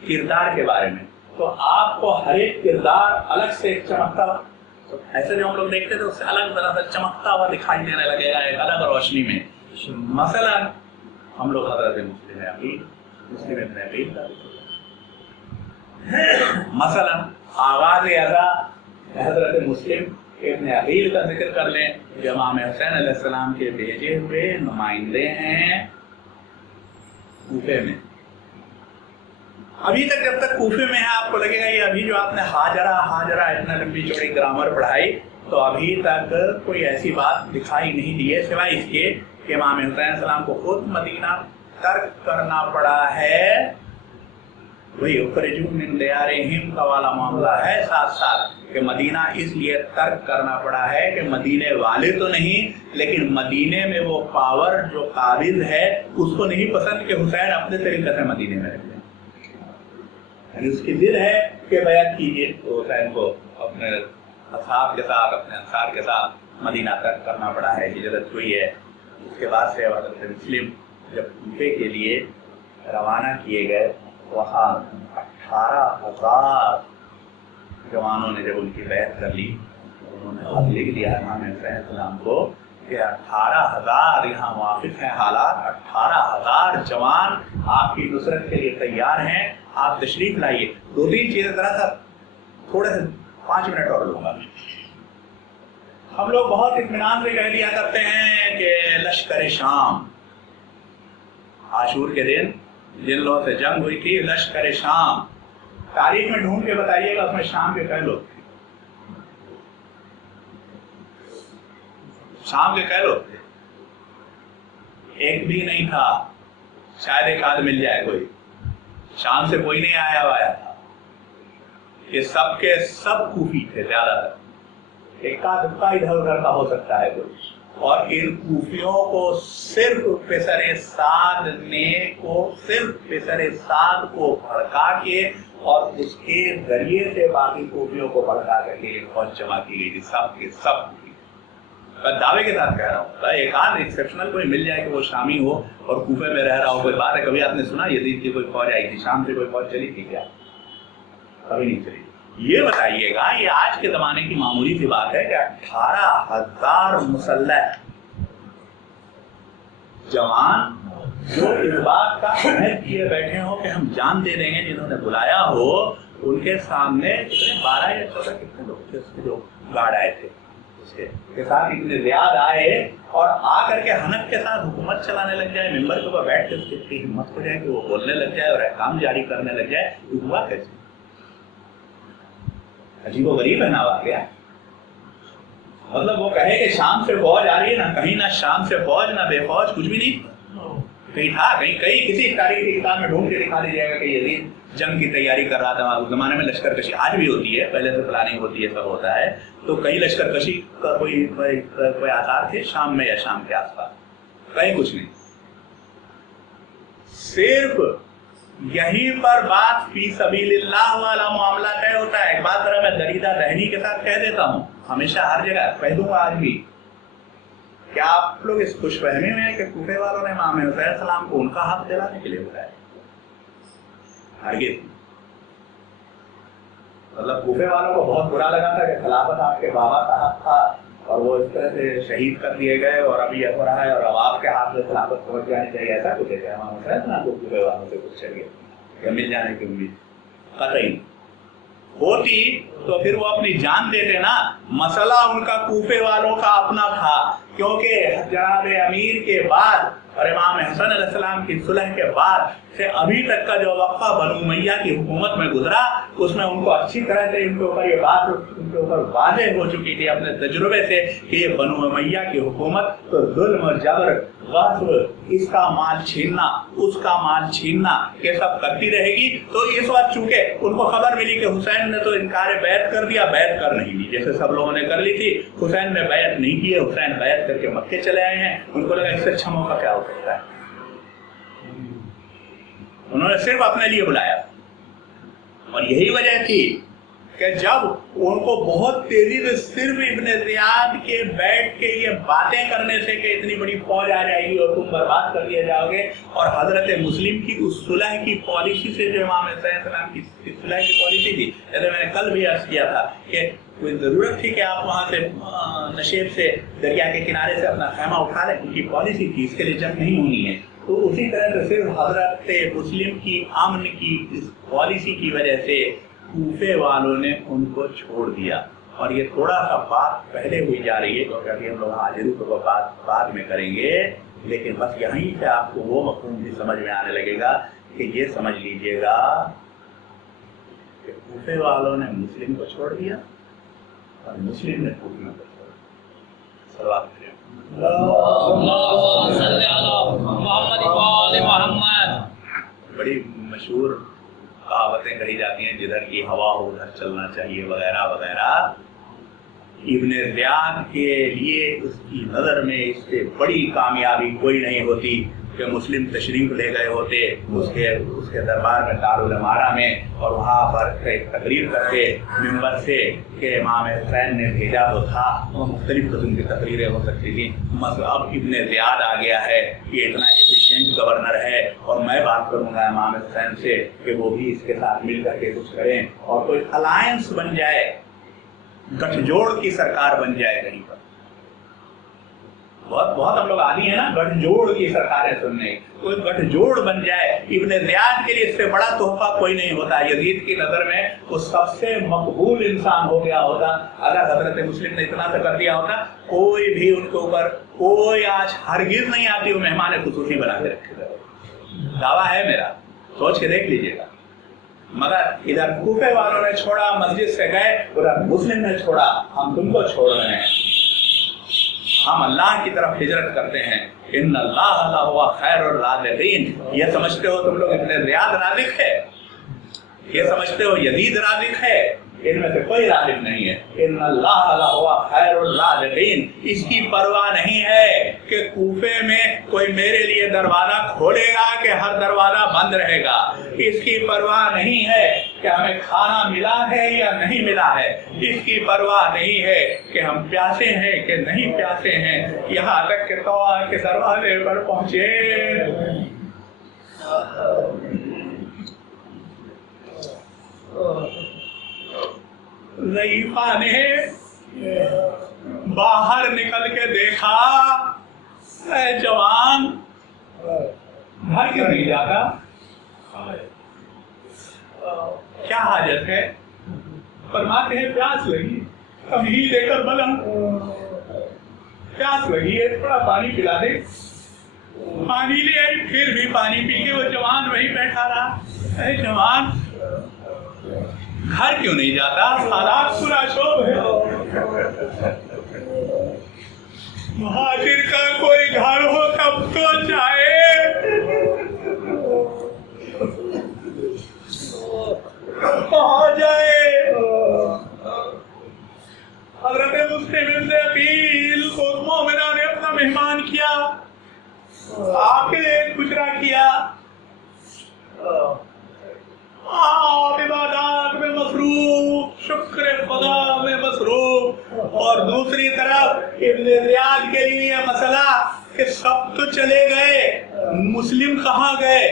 किरदार के बारे में, तो आपको हर एक किरदार अलग से चमकता हुआ, तो ऐसे जो हम लोग देखते थे उससे अलग तरह से चमकता हुआ दिखाई देने लगेगा एक अलग रोशनी में। मसलन हम लोग हजरत मुस्लिम इब्न अकील, मसलन आगाज़ अज़ा हजरत मुस्लिम इब्न अकील का जिक्र कर लें, जो इमाम हुसैन अलैहिस्सलाम के भेजे हुए नुमाइंदे हैं कूफे में। अभी तक जब तक कूफे में है आपको लगेगा ये अभी जो आपने हाजरा इतना लंबी चौड़ी ग्रामर पढ़ाई, तो अभी तक कोई ऐसी बात दिखाई नहीं दी है सिवाय इसके कि इमाम हुसैन सलाम को खुद मदीना तर्क करना पड़ा है। वही उखरिजू मिन दियारिहिम का वाला मामला है साथ साथ कि मदीना इसलिए तर्क करना पड़ा है कि मदीने वाले तो नहीं, लेकिन मदीने में वो पावर जो काबिज है उसको नहीं पसंद कि हुसैन अपने तरीके से मदीने में रहे, यानी उसकी दिल है कि बैत कीजिए, तो हुसैन को अपने असहाब के साथ अपने अंसार के साथ मदीना तर्क करना पड़ा है, हिजरत हुई है। उसके बाद से हज़रत मुस्लिम जब कूफे के लिए रवाना किए गए, वहाँ 18,000 जवानों ने जब उनकी बैत कर ली, उन्होंने लिख दिया इमाम हुसैन सलाम को कि 18,000 यहाँ मुवाफिक है हालात, 18,000 जवान आपकी नुसरत के लिए तैयार हैं, आप तशरीफ लाइए। 2-3 चीजें जरा सा थोड़े से 5 मिनट और लूंगा। हम लोग बहुत इत्मीनान से कह लिया करते हैं कि लश्कर शाम, आशूर के दिन जिन लोगों से जंग हुई थी, लश्कर शाम, तारीख में ढूंढ के बताइएगा उसमें शाम के कई लोग थे, शाम के कई लोग थे, एक भी नहीं था, शायद एक आध मिल जाए कोई, शाम से कोई नहीं आया था, ये सब के सब कूफी थे ज्यादातर, एक का दुक्का इधर उधर का हो सकता है कोई, और इन कूफियों को सिर्फ पेसरे साद को भड़का के और उसके जरिए से बाकी कूफियों को भड़का करके एक फौज जमा की गई थी, सब के सब। मैं दावे के साथ कह रहा हूँ, एक आध एक्सेप्शनल कोई मिल जाए कि वो शामी हो और कूफे में रह रहा हो, कोई बात है। कभी आपने सुना यजीद की कोई फौज आई थी, शाम से कोई फौज चली थी क्या? कभी नहीं चली। ये बताइएगा, ये आज के जमाने की मामूली सी बात है कि 18,000 मुसल्लह जवान जो इस बात का अहद किए बैठे हो कि हम जान दे देंगे, जिन्होंने बुलाया हो, उनके सामने 12 या 14 कितने लोग थे उसके जो गार्ड आए थे, उसके साथ इतने ज्यादा आए और आकर के हनक के साथ हुकूमत चलाने लग जाए, मेंबर के ऊपर बैठ के उसकी हिम्मत हो जाए कि वो बोलने लग जाए और अहकाम जारी करने लग जाए। ये हुआ कैसे? अजीबो गरीब है ना वाकया। मतलब वो कहे कि शाम से फौज आ रही है, ना कहीं ना शाम से फौज ना बेफौज, कुछ भी नहीं कहीं था, कहीं किसी तारीख की किताब में ढूंढ के दिखा दीजिएगा कि यजीद जंग की तैयारी कर रहा था। उस जमाने में लश्कर कशी आज भी होती है, पहले से प्लानिंग होती है, सब होता है, तो कहीं लश्कर कशी का कोई आसार थे शाम में या शाम के आसपास? कहीं कुछ नहीं। सिर्फ यहीं पर बात फी सबीलिल्लाह वाला मामला तय होता है। एक बात जरा मैं दरीदा रहनी के साथ कह देता हूँ, हमेशा हर जगह कह दूंगा आज भी, क्या आप लोग इस खुशफहमी में है कि कूफे वालों ने इमाम हुसैन सलाम को उनका हक दिलाने के लिए बुलाया? हरगिज़। मतलब कूफे वालों को बहुत बुरा लगा था कि खिलाफत आपके बाबा का हक था और वो इस तरह से शहीद कर दिए गए और अभी यह हो रहा है और अब आपके हाथ में खिलाफत पहुंच जानी चाहिए, ऐसा कुछ है क्या? इमाम हुसैन सलाम को कूफे वालों से कुछ चाहिए या मिल जाने की उम्मीद कतई होती तो फिर वो अपनी जान देते ना। मसला उनका कूफे वालों का अपना था क्योंकि जनाब अमीर के बाद और इमाम हसन अलैहिस्सलाम की सुलह के बाद से अभी तक का जो वक्फा बनु उमैया की हुकूमत में गुजरा, उसमें उनको अच्छी तरह से उनके ऊपर ये बात उनके ऊपर वाज़ेह हो चुकी थी अपने तजुर्बे से कि ये बनु उमैया की हुकूमत तो जुल्म, जबर, गस्ब, इसका माल छीनना, उसका माल छीनना, ये सब करती रहेगी। तो इस वक्त चूंकि उनको खबर मिली कि हुसैन ने तो इनकार बैत कर दिया, बैत कर नहीं ली जैसे सब लोगों ने कर ली थी, हुसैन ने बैत नहीं की है, हुसैन बैत करके मक्के चले आए हैं। उनको लगा इससे अच्छा मौका क्या हो सकता है, उन्होंने सिर्फ अपने लिए बुलाया। और यही वजह थी कि जब उनको बहुत तेजी से सिर्फ इब्ने ज़ियाद के बैठ के ये बातें करने से कि इतनी बड़ी फौज आ जाएगी और तुम बर्बाद कर दिए जाओगे, और हजरत मुस्लिम की उस सुलह की पॉलिसी से जो इमाम हुसैन की सुलह की पॉलिसी थी, जैसे मैंने कल भी अर्ज किया था कि कोई जरूरत थी कि आप वहां से नशेब से दरिया के किनारे से अपना खैमा उठा लें, उनकी पॉलिसी थी, इसके लिए जंग नहीं होनी है। तो उसी तरह से सिर्फ हजरत मुस्लिम की अमन की इस पॉलिसी की वजह से कूफे वालों ने उनको छोड़ दिया। और ये थोड़ा सा बात पहले हुई जा रही है, क्योंकि अभी हम लोग हाजिरी को बात बाद में करेंगे, लेकिन बस यहीं से आपको वो मफहूम भी समझ में आने लगेगा कि ये समझ लीजिएगा कि कूफे वालों ने मुस्लिम को छोड़ दिया और मुस्लिम ने कूफे को छोड़ दिया। सलवात करें। बड़ी मशहूर कहावतें कही जाती हैं, जिधर की हवा हो उधर चलना चाहिए वगैरह वगैरह। इब्ने ज़ियाद के लिए उसकी नज़र में इससे बड़ी कामयाबी कोई नहीं होती कि मुस्लिम तशरीफ ले गए होते उसके दरबार में दारुल इमारा में, और वहाँ पर एक तकरीर करके मिंबर से कि इमाम हुसैन ने भेजा तो था। वो मुख्तलिफ किस्म की तकरीरें हो सकती थी। अब इब्ने ज़ियाद आ गया है, ये इतना एफिशिएंट गवर्नर है, और मैं बात करूँगा इमाम हुसैन से कि वो भी इसके साथ मिल करके कुछ करें और कोई अलायंस बन जाए, गठजोड़ की सरकार बन जाए कहीं पर। बहुत हम लोग आदि हैं ना गठजोड़ की सरकारें सुनने, कोई गठजोड़ बन जाए। इब्ने ज़ियाद के लिए इससे बड़ा तोहफा कोई नहीं होता। यजीद की नजर में वो सबसे मकबूल इंसान हो गया होता अगर हजरत मुस्लिम ने इतना तो कर दिया होता। कोई भी उनके ऊपर कोई आज हरगिज नहीं आती, वो मेहमान खुसूसी बना के रखे। दावा है मेरा, सोच के देख लीजिएगा। मगर इधर कूफे वालों ने छोड़ा, मस्जिद से गए, उधर मुस्लिम ने छोड़ा। हम तुमको छोड़ रहे हैं, हम अल्लाह की तरफ हिजरत करते हैं। इन्नल्लाह हुवा खैरुर राज़िक़ीन। ये समझते हो तुम लोग इब्ने ज़ियाद राज़िक़ है, ये समझते हो यजीद राज़िक़ है, इनमें से कोई राज़िक़ नहीं है। इन्नल्लाह हुवा खैरुर राज़िक़ीन। इसकी परवाह नहीं है कि कूफे में कोई मेरे लिए दरवाजा खोलेगा कि हर दरवाजा बंद रहेगा। इसकी परवाह नहीं है कि हमें खाना मिला है या नहीं मिला है। इसकी परवाह नहीं है कि हम प्यासे हैं कि नहीं प्यासे हैं। यहाँ तक कि तौबा के दरवाजे पर पहुंचे। ज़ईफ़ा ने बाहर निकल के देखा, ऐ जवान घर क्यों नहीं जाता, क्या हाजत है? फरमाते हैं प्यास लगी। अभी लेकर बना, प्यास लगी है, थोड़ा पानी पिला दे। पानी ले आई, फिर भी पानी पी के वो जवान वहीं बैठा रहा। ऐ जवान घर क्यों नहीं जाता, हालात पूरा शोभ है। मुहाजिर का कोई घर हो तब तो जाए। कहाँ जाए? हज़रत मुस्लिम से अपील को मोमिना ने अपना मेहमान किया, आके गुजरा किया। आप इबादत में मसरूफ, शुक्र खुदा में मसरूफ। और दूसरी तरफ इब्ने ज़ियाद के लिए मसला कि सब तो चले गए, मुस्लिम कहाँ गए?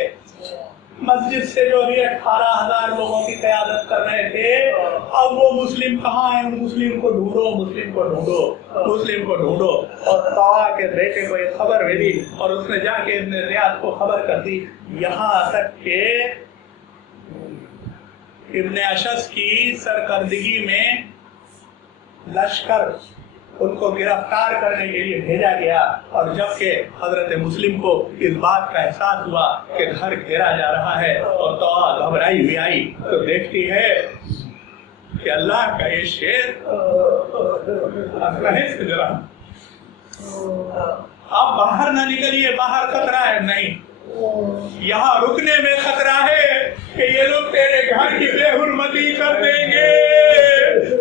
मस्जिद से जो भी 18,000 लोगों की क़यादत कर रहे थे, अब वो मुस्लिम कहाँ है? मुस्लिम को ढूंढो, मुस्लिम को ढूंढो, मुस्लिम को ढूंढो। और तौबा के बेटे को ये खबर भेजी और उसने जाके इब्ने ज़ियाद को खबर कर दी। यहाँ तक के इब्ने अशस की सरकर्दगी में लश्कर उनको गिरफ्तार करने के लिए भेजा गया। और जबकि हजरत मुस्लिम को इस बात का एहसास हुआ कि घर घेरा जा रहा है और तौबा घबराई हुई आई तो देखती है कि अल्लाह का ये शेर रहे से जरा आप बाहर ना निकलिए, बाहर खतरा है। नहीं, यहाँ रुकने में खतरा है कि ये लोग तेरे घर की बेहुरमती कर देंगे।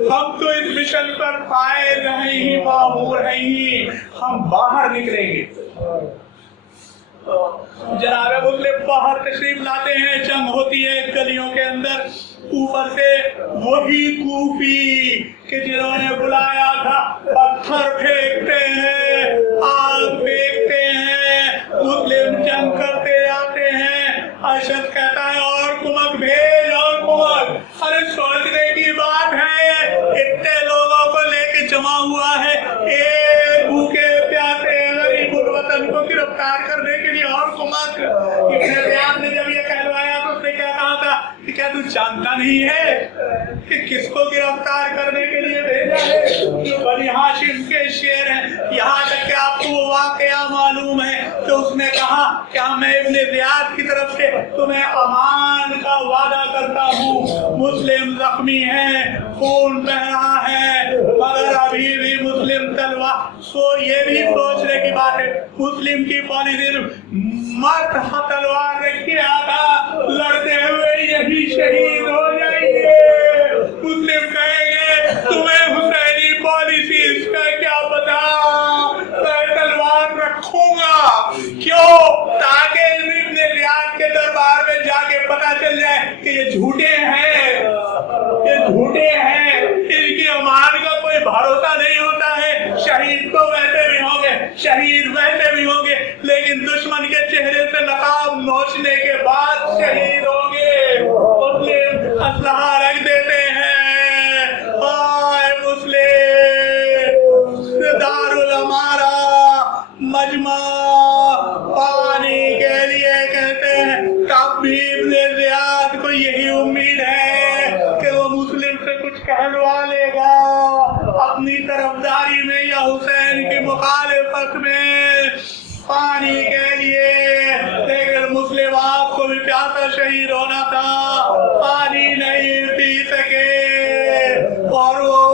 हम तो इस मिशन पर फाइल नहीं, मामूर नहीं, हम बाहर निकलेंगे। जनाब मुस्लिम बाहर तशरीफ लाते हैं, जंग होती है गलियों के अंदर। ऊपर से वही कूफी कि जिन्होंने बुलाया था पत्थर फेंकते हैं, आग फेंकते हैं, मुस्लिम जंग करते आते हैं। अरशद कहता है और कुमक भेज, और कुमक। अरे सोचने की बात है, इतने लोगों को लेके जमा हुआ है, एक भूखे प्यासे गरीब वतन को गिरफ्तार करने के लिए और कुमक। इब्न ज़ियाद ने जब ये कहलवाया तो उसने क्या कहा था कि क्या तू जानता नहीं है कि किसको गिरफ्तार करने के लिए भेजा है? जो बनी हाशिम के शेर हैं। यहाँ तक कि आपको वो वाकया मालूम है तो उसने कहा कि मैं इब्न ज़ियाद की तरफ से तुम्हें अमान का वादा करता हूँ। मुस्लिम जख्मी है, खून बह रहा है, मगर अभी भी मुस्लिम तलवार ये भी सोचने की बात है, मुस्लिम की पॉलिसी मत तलवार रखिए आका, लड़ते हुए यही शहीद हो जाएंगे। मुस्लिम कहेंगे तुम्हें हुसैनी पॉलिसी इसका क्या पता, मैं तलवार रखूंगा। क्यों? ताकि इब्न ज़ियाद के दरबार में जाके पता चल जाए कि ये झूठे हैं, ये झूठे हैं, इनकी अमान का कोई भरोसा नहीं होता है। शहीद तो वैसे भी होंगे, शहीद वैसे भी होंगे, लेकिन दुश्मन के चेहरे से नकाब नोचने के बाद शहीद होंगे। मुस्लिम असलहा रख देते हैं। आए मुस्लिम दारुल अमारा मजमा पानी के लिए कहते हैं। तब भी इब्न ज़ियाद को यही उम्मीद है कि वो मुस्लिम से कुछ कहलवा लेगा अपनी तरफदारी में या हुसैन की मुखालिफत में पानी के लिए। लेकिन मुस्लिम आपको भी प्यासा शहीद होना था, पानी नहीं पी सके और वो